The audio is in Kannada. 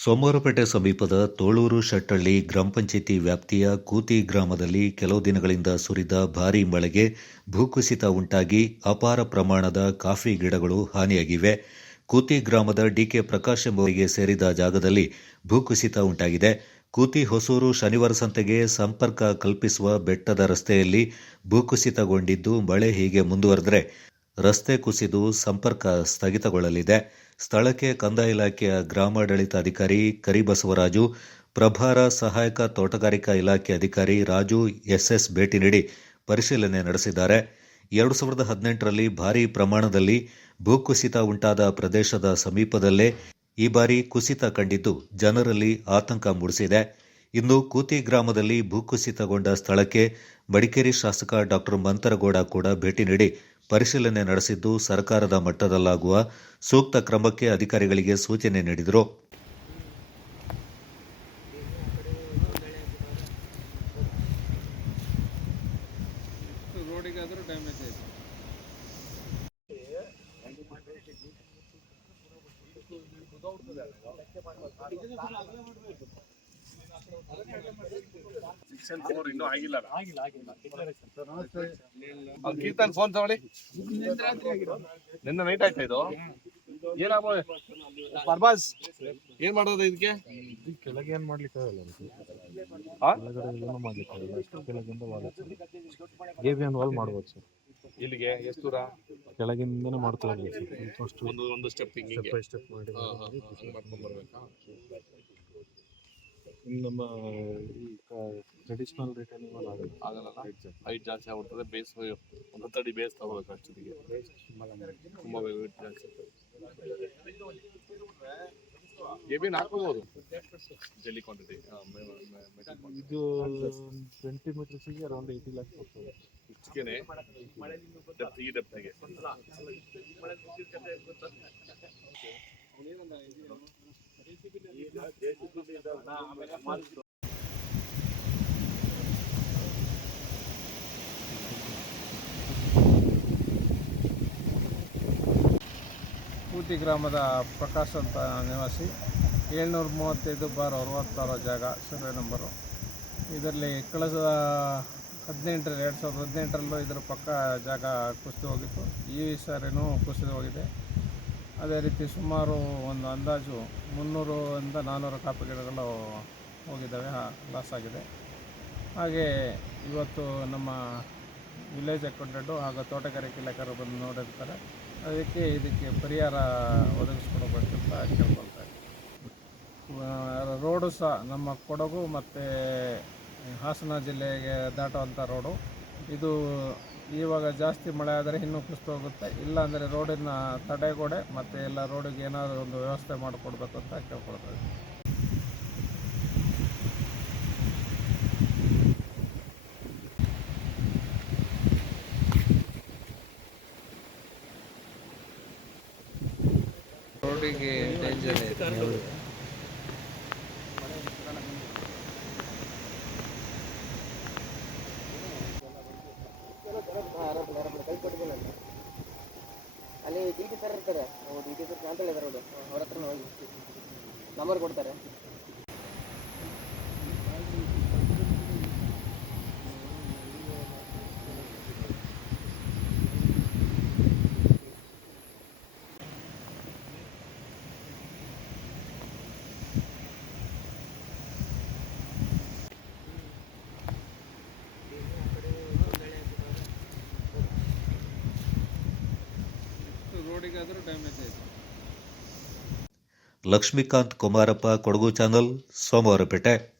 ಸೋಮವಾರಪೇಟೆ ಸಮೀಪದ ತೋಳೂರು ಶಟ್ಟಳ್ಳಿ ಗ್ರಾಮ ಪಂಚಾಯಿತಿ ವ್ಯಾಪ್ತಿಯ ಕೂತಿ ಗ್ರಾಮದಲ್ಲಿ ಕೆಲವು ದಿನಗಳಿಂದ ಸುರಿದ ಭಾರೀ ಮಳೆಗೆ ಭೂಕುಸಿತ ಉಂಟಾಗಿ ಅಪಾರ ಪ್ರಮಾಣದ ಕಾಫಿ ಗಿಡಗಳು ಹಾನಿಯಾಗಿವೆ. ಕೂತಿ ಗ್ರಾಮದ ಡಿಕೆ ಪ್ರಕಾಶ್ ಎಂಬುವರಿಗೆ ಸೇರಿದ ಜಾಗದಲ್ಲಿ ಭೂಕುಸಿತ ಉಂಟಾಗಿದೆ. ಕೂತಿ ಹೊಸೂರು ಶನಿವಾರ ಸಂತೆಗೆ ಸಂಪರ್ಕ ಕಲ್ಪಿಸುವ ಬೆಟ್ಟದ ರಸ್ತೆಯಲ್ಲಿ ಭೂಕುಸಿತಗೊಂಡಿದ್ದು ಮಳೆ ಹೀಗೆ ಮುಂದುವರೆದರೆ ರಸ್ತೆ ಕುಸಿದು ಸಂಪರ್ಕ ಸ್ಥಗಿತಗೊಳ್ಳಲಿದೆ. ಸ್ಥಳಕ್ಕೆ ಕಂದಾಯ ಇಲಾಖೆಯ ಗ್ರಾಮಾಡಳಿತ ಅಧಿಕಾರಿ ಕರಿಬಸವರಾಜು, ಪ್ರಭಾರ ಸಹಾಯಕ ತೋಟಗಾರಿಕಾ ಇಲಾಖೆ ಅಧಿಕಾರಿ ರಾಜು ಎಸ್ಎಸ್ ಭೇಟಿ ನೀಡಿ ಪರಿಶೀಲನೆ ನಡೆಸಿದ್ದಾರೆ. ಎರಡು ಸಾವಿರದ ಹದಿನೆಂಟರಲ್ಲಿ ಭಾರೀ ಪ್ರಮಾಣದಲ್ಲಿ ಭೂಕುಸಿತ ಉಂಟಾದ ಪ್ರದೇಶದ ಸಮೀಪದಲ್ಲೇ ಈ ಬಾರಿ ಕುಸಿತ ಕಂಡಿದ್ದು ಜನರಲ್ಲಿ ಆತಂಕ ಮೂಡಿಸಿದೆ. ಇನ್ನು ಕೂತಿ ಗ್ರಾಮದಲ್ಲಿ ಭೂಕುಸಿತಗೊಂಡ ಸ್ಥಳಕ್ಕೆ ಮಡಿಕೇರಿ ಶಾಸಕ ಡಾಕ್ಟರ್ ಮಂತರಗೌಡ ಕೂಡ ಭೇಟಿ ನೀಡಿ ಪರಿಶೀಲನೆ ನಡೆಸಿದ್ದು ಸರ್ಕಾರದ ಮಟ್ಟದಲ್ಲಾಗುವ ಸೂಕ್ತ ಕ್ರಮಕ್ಕೆ ಅಧಿಕಾರಿಗಳಿಗೆ ಸೂಚನೆ ನೀಡಿದರು. ಸೆಕ್ಷನ್ ಫೋರ್ ಇನ್ನೂ ಆಗಿಲ್ಲ ಅವ್ನು ಕೀರ್ತನ್ ಫೋನ್ ತಗೊಳ್ಳಿ. ನಿನ್ನ ನೈಟ್ ಆಯ್ತಾ ಇದು? ಏನಾಗೋ ಪರ್ಬಾಸ್ ಏನ್ ಮಾಡೋದು ಇದಕ್ಕೆ ಕೆಳಗೆ ಏನ್ ಮಾಡ್ಲಿಕ್ಕೆ ಆಗಲ್ಲ ಅದಕ್ಕೆ. ಆ? ಕೆಳಗಡೆ ಏನೂ ಮಾಡ್ಲಿಕ್ಕೆ ಆಗಲ್ಲ ಅಷ್ಟು ಕೆಳಗಿಂದ ವಾಲ್ ಮಾಡ್ಬೋದು ಸರ್ ಇಲ್ಲಿಗೆ ಎಷ್ಟು ದೂರ? ಕೆಳಗಿಂದನೇ ಮಾಡ್ತಾ ಇರ್ಬೇಕು ಫಸ್ಟ್ ಒಂದು ಒಂದು ಸ್ಟೆಪ್ ಸ್ಟೆಪ್ ಬೈ ಸ್ಟೆಪ್ ಮಾಡಿ ಮಾಡ್ಕೊಂಡ್ ಬರ್ಬೇಕಾ? ನಮ್ಮ ಈ ಟ್ರೆಡಿಷನಲ್ ರಿಟರ್ನಿಂಗ್ ಆಗಲ್ಲ. ಆಗಲ್ಲ ಹೈಟ್ ಜಾಸ್ತಿ ಆಗ್ಬಿಡ್ತದೆ ಬೇಸ್ ಒಂದು ತಡಿ ಬೇಸ್ ತಗೋಬೇಕು ಅಷ್ಟೊತ್ತಿಗೆ. ತುಂಬ weight ಜಾಸ್ತಿ. ಏಬಿನ್ ನಾಲ್ಕೋಬೋದು ಜಲ್ಲಿ ಕ್ವಾಂಟಿಟಿ ಇದು ಟ್ವೆಂಟಿ ಮೀಟರ್ಸಿಗೆ ಅರೌಂಡ್ ಏಯ್ಟಿ ಲ್ಯಾಕ್ಸ್ ಬರ್ತದೆ ಹೆಚ್ಚಿಗೆನೆ ಡೆಪ್ತ್ ಈ ಡೆಪ್ತ್ಗೆ ಕೂತಿ ಗ್ರಾಮದ ಪ್ರಕಾಶ್ ಅಂತ ನಿವಾಸಿ. ಏಳ್ನೂರ ಮೂವತ್ತೈದು ಬಾರ್ ಅರವತ್ತಾರು ಜಾಗ ಸರ್ವೆ ನಂಬರು. ಇದರಲ್ಲಿ ಕಳೆದ ಹದಿನೆಂಟರಲ್ಲಿ ಎರಡು ಸಾವಿರದ ಹದಿನೆಂಟರಲ್ಲೂ ಇದರ ಪಕ್ಕ ಜಾಗ ಕುಸಿದು ಹೋಗಿತ್ತು. ಈ ಸಾರಿನೂ ಕುಸಿದು ಹೋಗಿದೆ. ಅದೇ ರೀತಿ ಸುಮಾರು ಒಂದು ಅಂದಾಜು ಮುನ್ನೂರರಿಂದ ನಾನ್ನೂರು ಕಾಪಿ ಗಿಡಗಳು ಹೋಗಿದ್ದಾವೆ ಲಾಸ್ ಆಗಿದೆ. ಹಾಗೆ ಇವತ್ತು ನಮ್ಮ ವಿಲೇಜ್ ಅಕೌಂಟೆಂಟು ಹಾಗೂ ತೋಟಗಾರಿಕೆ ಇಲಾಖೆಯವರು ಬಂದು ನೋಡಿರ್ತಾರೆ. ಅದಕ್ಕೆ ಇದಕ್ಕೆ ಪರಿಹಾರ ಒದಗಿಸ್ಕೊಡ್ಬೇಕಂತ ಕೇಳ್ಕೊಳ್ತಾ ಇದೆ ರೋಡು ಸಹ ನಮ್ಮ ಕೊಡಗು ಮತ್ತು ಹಾಸನ ಜಿಲ್ಲೆಗೆ ದಾಟುವಂಥ ರೋಡು ಇದು ಇವಾಗ ಜಾಸ್ತಿ ಮಳೆ ಆದರೆ ಇನ್ನೂ ಕುಸಿದು ಹೋಗುತ್ತೆ. ಇಲ್ಲ ಅಂದರೆ ರೋಡಿನ ತಡೆಗೋಡೆ ಮತ್ತು ಎಲ್ಲ ರೋಡಿಗೆ ಏನಾದರೂ ಒಂದು ವ್ಯವಸ್ಥೆ ಮಾಡಿಕೊಡ್ಬೇಕು ಅಂತ ಕೇಳ್ಕೊಳ್ತಾ ರೋಡಿಗೆ ಡೇಂಜರ್ ಇದೆ. ಅಲ್ಲಿ ಡಿ ಟಿ ಸರ್ ಇರ್ತಾರೆ. ಡಿ ಟಿ ಸರ್ ಇದ್ದಾರೆ ಅವರು ಅವ್ರ ಹತ್ರ ಹೋಗಿ. ನಂಬರ್ ಕೊಡ್ತಾರೆ. ರೋಡಿಗಾದರೂ ಡ್ಯಾಮೇಜ್ ಆಯಿತು. ಲಕ್ಷ್ಮೀಕಾಂತ್ ಕುಮಾರಪ್ಪ ಕೊಡಗು ಚಾನಲ್ ಸೋಮವಾರಪೇಟೆ.